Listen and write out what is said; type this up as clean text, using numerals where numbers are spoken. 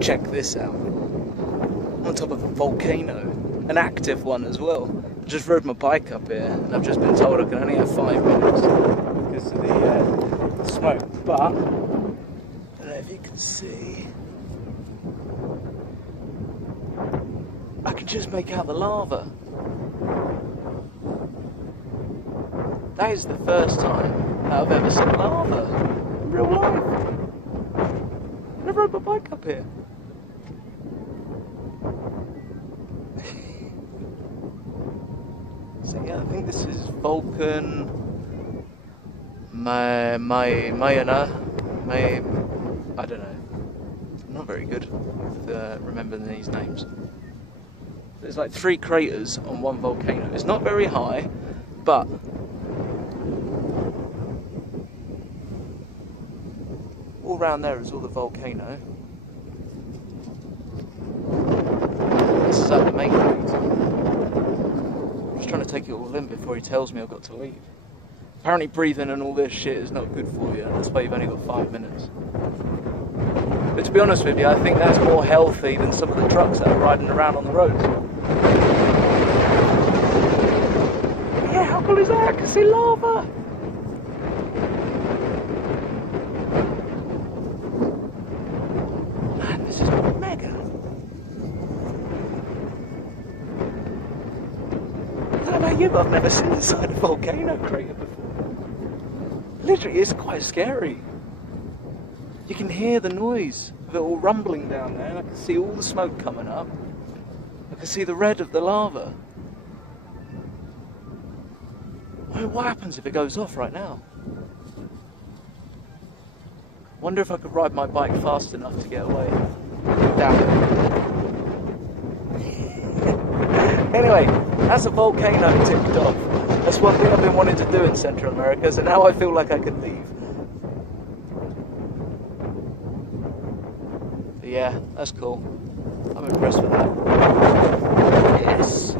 Check this out. On top of a volcano, an active one as well. I just rode my bike up here and I've just been told I can only have 5 minutes because of the smoke, but I don't know if you can see. I can just make out the lava. That is the first time that I've ever seen lava in real life. I never rode my bike up here. So yeah, I think this is Volcano, Mayana, I don't know. I'm not very good with remembering these names. There's like 3 craters on one volcano. It's not very high, but all around there is all the volcano. This is like the main gate. I'm just trying to take it all in before he tells me I've got to leave. Apparently breathing and all this shit is not good for you, and that's why you've only got 5 minutes. But to be honest with you, I think that's more healthy than some of the trucks that are riding around on the roads. Yeah, how cool is that? I can see lava! Man, this is mega! I don't know about you, but I've never seen inside a volcano crater before. Literally, it's quite scary. You can hear the noise of it all rumbling down there, and I can see all the smoke coming up. I can see the red of the lava. I mean, what happens if it goes off right now? Wonder if I could ride my bike fast enough to get away. Damn it. Anyway, that's a volcano ticked off. That's one thing I've been wanting to do in Central America, so now I feel like I could leave. But yeah, that's cool. I'm impressed with that. Yes!